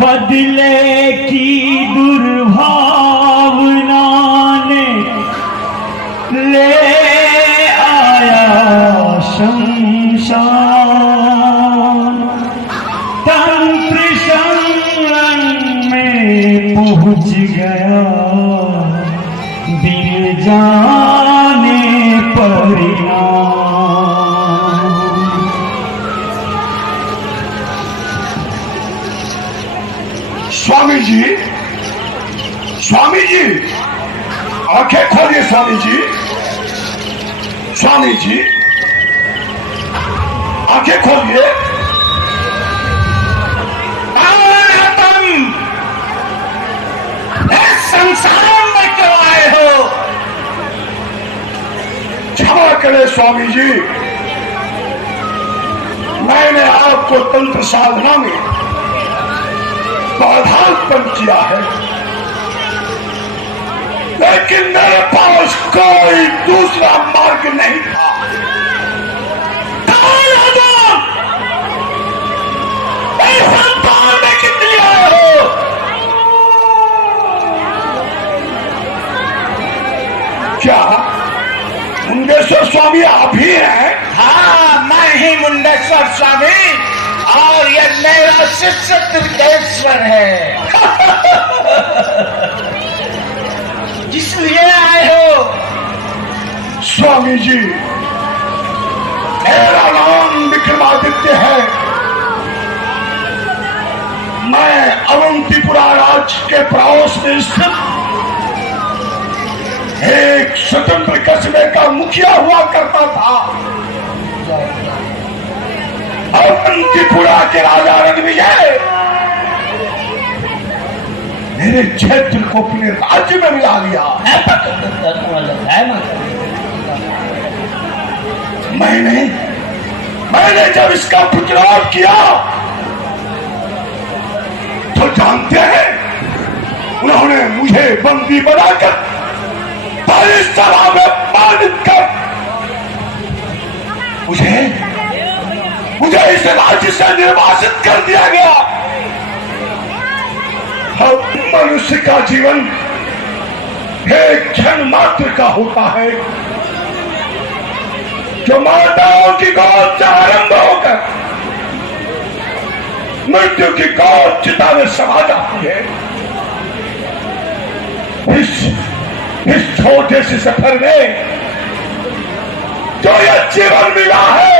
बदले की दुर्भावना ने ले आया शमशान, तंत्र संगम में पहुंच गया दिल जाने परिणाम। स्वामी जी, स्वामी जी, आंखें खोलिए स्वामी जी, स्वामी जी आंखें खोलिए। तुम इस संसार में क्यों आए हो? क्षमा करें स्वामी जी, मैंने आपको तंत्र साधना में बाधापन किया है, लेकिन मेरे पास कोई दूसरा मार्ग नहीं था। संसार में कितने आए हो? क्या मुंडेश्वर स्वामी आप ही हैं? हाँ, मैं ही मुंडेश्वर स्वामी, और ये मेरा शिष्य त्रिकेश्वर है। किस लिए आए हो? स्वामी जी, मेरा नाम विक्रमादित्य है। मैं अवंतीपुरा राज्य के पड़ोस में स्थित एक स्वतंत्र कस्बे का मुखिया हुआ करता था। अवंतीपुरा के राजा रणविजय मेरे क्षेत्र को अपने राज्य में मिला लिया। मैंने जब इसका प्रतिरोध किया तो जानते हैं, उन्होंने मुझे बंदी बनाकर परिसभा में पालित कर मुझे इस राज्य से निर्वासित कर दिया गया। अब मनुष्य का जीवन एक क्षण मात्र का होता है, जो माताओं की गोद से आरंभ होकर मृत्यु की गोद चिता में समा जाती है। इस छोटे से सफर में जो यह जीवन मिला है,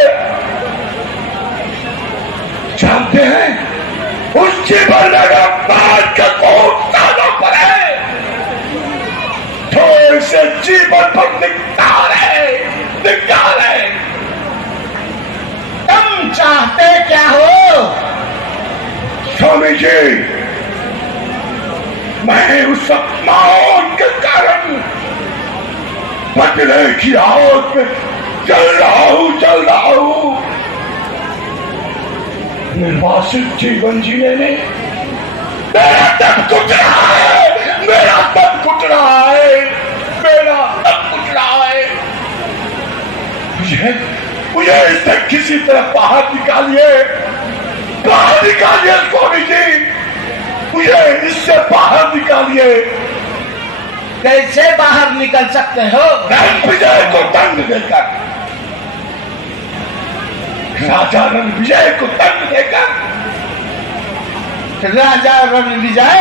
जानते हैं, उस जीवन में अगर बात का कोई सालों पर है तो इसे जीवन पर धिक्कार है, धिक्कार है। तुम चाहते क्या हो? स्वामी जी, मैं उस अपमान के कारण बदले की आग में जल रहा हूं। निर्वासित जीवन जीने में मेरा तन कुट रहा है, मेरा तन कुट रहा है, मेरा तन कुट रहा है। मुझे इससे किसी तरह बाहर निकालिए, बाहर निकालिए स्वामी जी, मुझे इससे बाहर निकालिए। कैसे बाहर निकल सकते हो? रणविजय को दंड देकर, राजा रणविजय को दंड देकर। राजा रणविजय,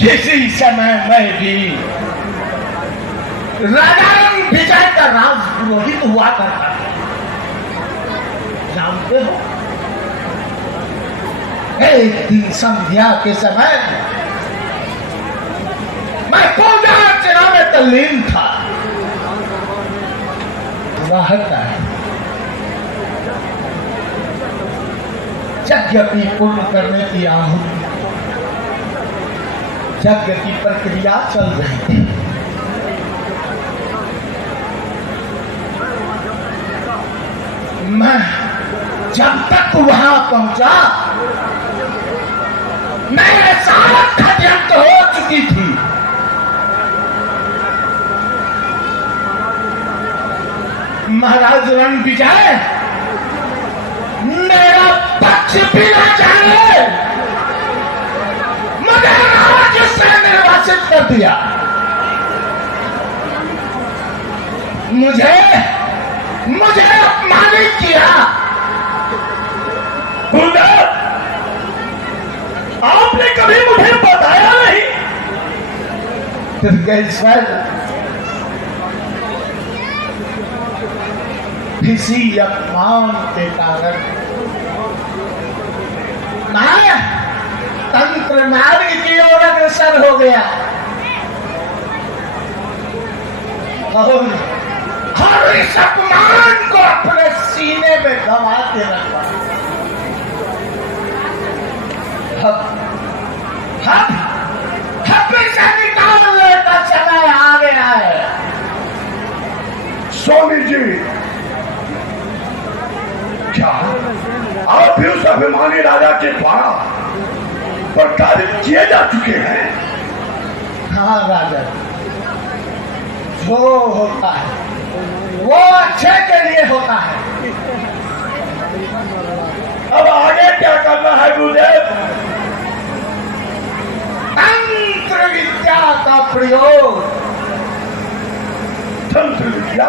किसी समय मैं भी राजा रणविजय का राज पुरोहित हुआ करता था, जानते हो? एक दिन संध्या के समय मैं पूजा अर्चना में तल्लीन था। रहता है यज्ञ की पूर्ण करने की आहुति, यज्ञ की प्रक्रिया चल रही थी। मैं जब तक वहां पहुंचा, मेरे सारा षड्यंत्र हो चुकी थी। महाराज रणविजय मेरा पक्ष भी दिया। मुझे अपमानित किया। गुरुदेव, आपने कभी मुझे बताया नहीं। दुर्गेश्वर, किसी अपमान के कारण मैं तंत्र मार्ग की ओर अग्रसर हो गया और इस अपमान को अपने सीने में दबा के रखा। इसे निकालने का समय आ गया है। स्वामी जी, क्या आप भी उस अभिमानी राजा के द्वारा प्रताड़ित किए जा चुके हैं? हाँ राजा, जो होता है वो अच्छे के लिए होता है। अब आगे क्या करना है गुरुदेव? तंत्र विद्या का प्रयोग। तंत्र विद्या?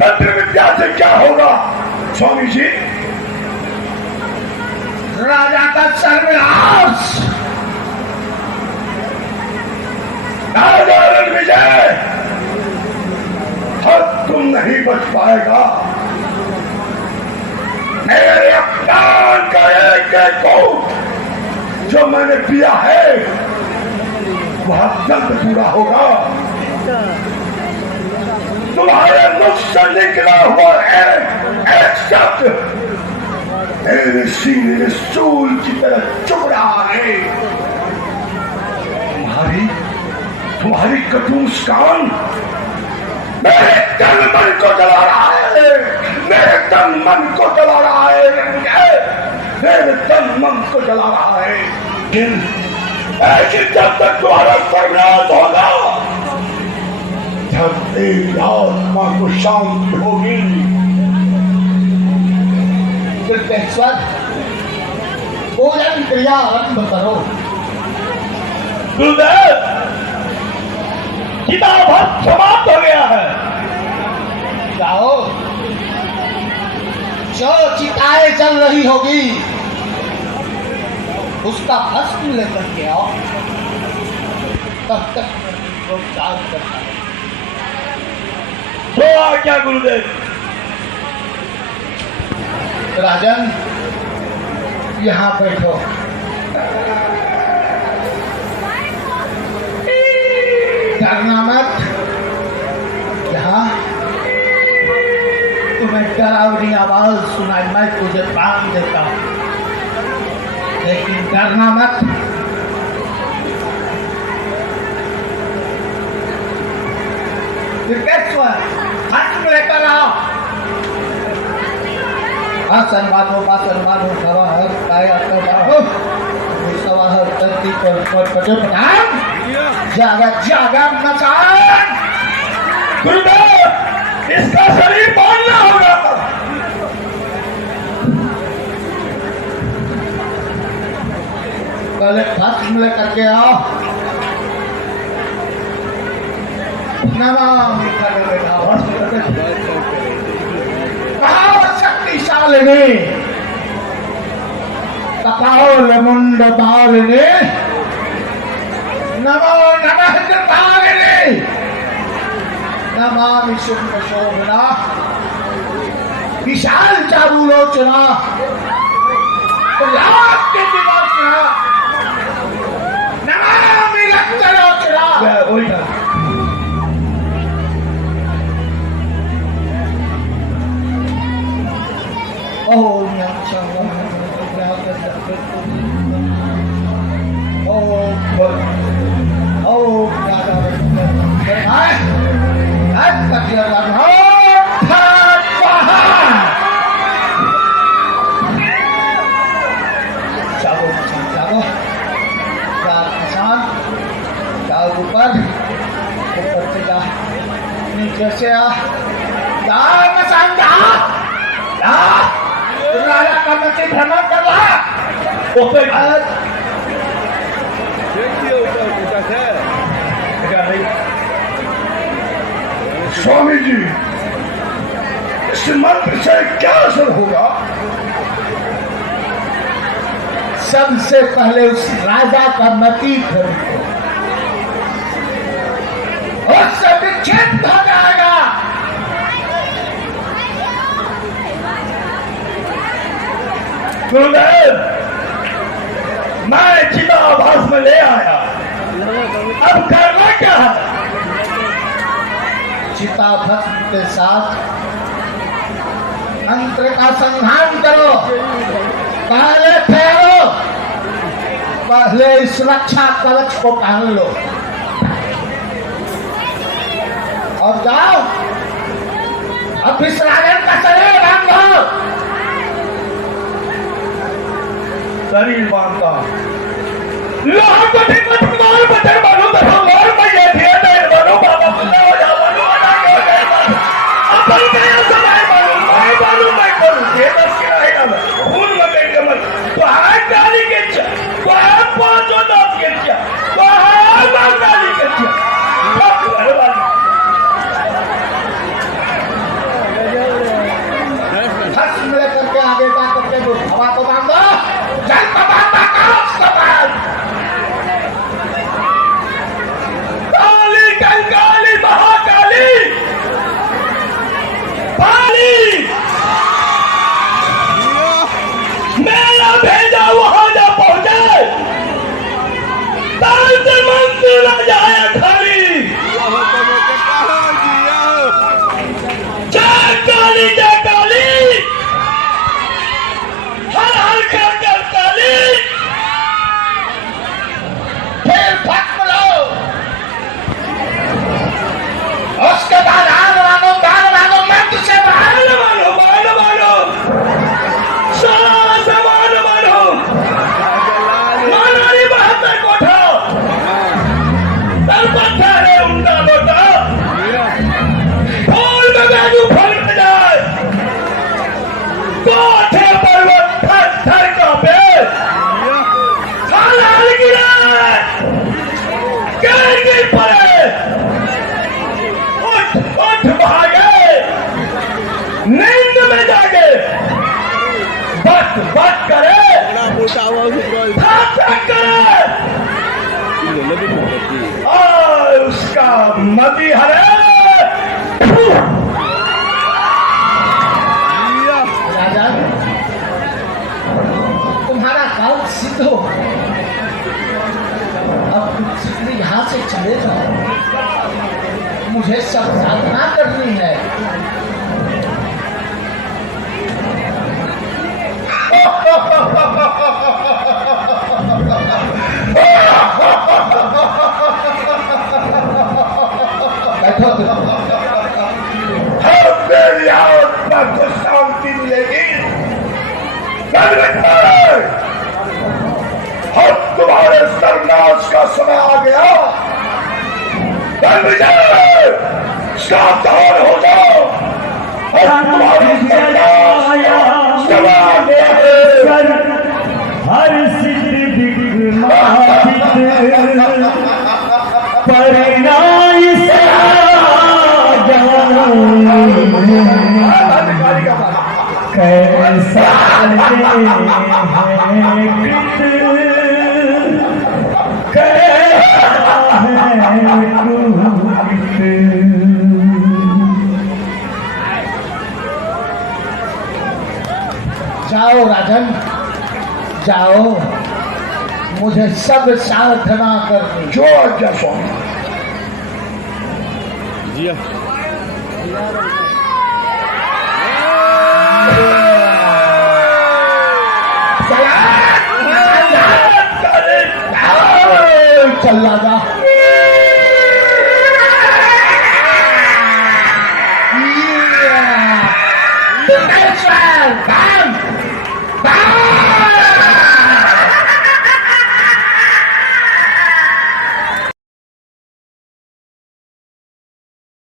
तंत्र विद्या से क्या होगा स्वामी जी? राजा का सर्वनाश। राजा रणविजय, अब तुम नहीं बच पाएगा। मेरे अपमान का एक कोट जो मैंने पिया है वह जल्द पूरा होगा। तुम्हारे मुख से निकला हुआ है एक शब्द मेरे सीने में सूल की तरह चुभ रहा है। तुम्हारी कटु मुस्कान मेरे तन मन को जला रहा है। मेरे तन मन को जला रहा है। मेरे तन मन को जला रहा है। लेकिन जब तक तुम्हारा सर्वनाश होगा, जब तेरी आत्मा को शांति होगी। दुर्गेश्वर, पूजन क्रिया आरंभ करो। गुरुदेव, किताब समाप्त हो गया है। जाओ, जो चिताएं चल रही होगी उसका भस्म लेकर के आओ। तब तक मैं उपचार करता हूं। तो क्या गुरुदेव? राजन, यहाँ बैठो। डरना मत। यहाँ तुम्हें डरावनी आवाज सुनाई, मैं तुझे प्राण देता हूँ, लेकिन डरना मत। दुर्गेश्वर, हाथ लेकर आओ। आसन मानो, पासन मानो, सवाहर काया सवाहो, सवाहर धरती पर पटे प्रधान, जागा मचान। गुरुदेव, इसका शरीर बांधना होगा। पहले भस्म लेकर के आओ। नमामि शक्तिशालिनी कपाल मुंड मालिनी, नमो नमः कृपालिनी, नमामि शुभ शोभना, विशाल चारुलोचना, लाभ के विलोचना, नमामि रक्तलोचना। ओम नमः शिवाय। ओम ऊपर से जा, नीचे से आ, राजा का मछली भ्रमण कर रहा। स्वामी जी, इस मंत्र से क्या असर होगा? सबसे पहले उस राजा का मती खरीदो, उससे विच्छेद हो जाएगा। गुरुदेव, मैं चिता आभास में ले आया, अब करना क्या है? चिता भस्म के साथ मंत्र का संधान करो, पहले ठहरो, पहले इस रक्षा कवच को पहन लो और जाओ, अब इस राजन का शरीर बांधो। शरीर बांधता लोहा को ठीक मत मार, बचर बानो तथा मार मैं ये थे नहीं बानो बाबा खुदा हो जा बानो हो जाए अपन क्या समय बानो मैं करूं ये बस क्या है ना खून लगेगा मत तो हाथ डाली के चा तो हाथ पांचों दांत के चा तो हाथ डाली के चा अरे बाबा भस्म लेकर के आगे जा करके वो हवा को बांधो, जल को बांधो, काश को बांध। काली कंकाली महाकाली पाली मेरा भेजा वहां जा पहुंचे, ताल से मंत्र न जाए खाली। जय काली जय काली, हर हर कर काली। फिर भस्म लो, उसके बाद आग मानो मंत्र से बाहर मानो सारा सामान मानो मानारी बहत्तर कोठा तल पत्थर है उंडा लोटा फूल में बैजू फल में जाए कोठे पर्वत थर थर कांपे हालाल गिरे गिर पड़े उठ भागे नींद में जागे बस करे करे और उसका मदी हरे राजा, तुम्हारा काल सिद्ध हो, अब तुम सीधी यहाँ से चले जाओ, मुझे सब साधना करनी है। बैठो तुम। मेरी आत्मा को शांति मिलेगी। अब तुम्हारे सर्वनाश का समय आ गया, सावधान हो जाओ। अब तुम्हारे सर्वनाश का समय आ गया है। हर सिद्ध विघ्नातीत परिणाय कैसा जाओ राजन, जाओ, मुझे सब साधना करनी। जो आज्ञा स्वामी। चल राजा,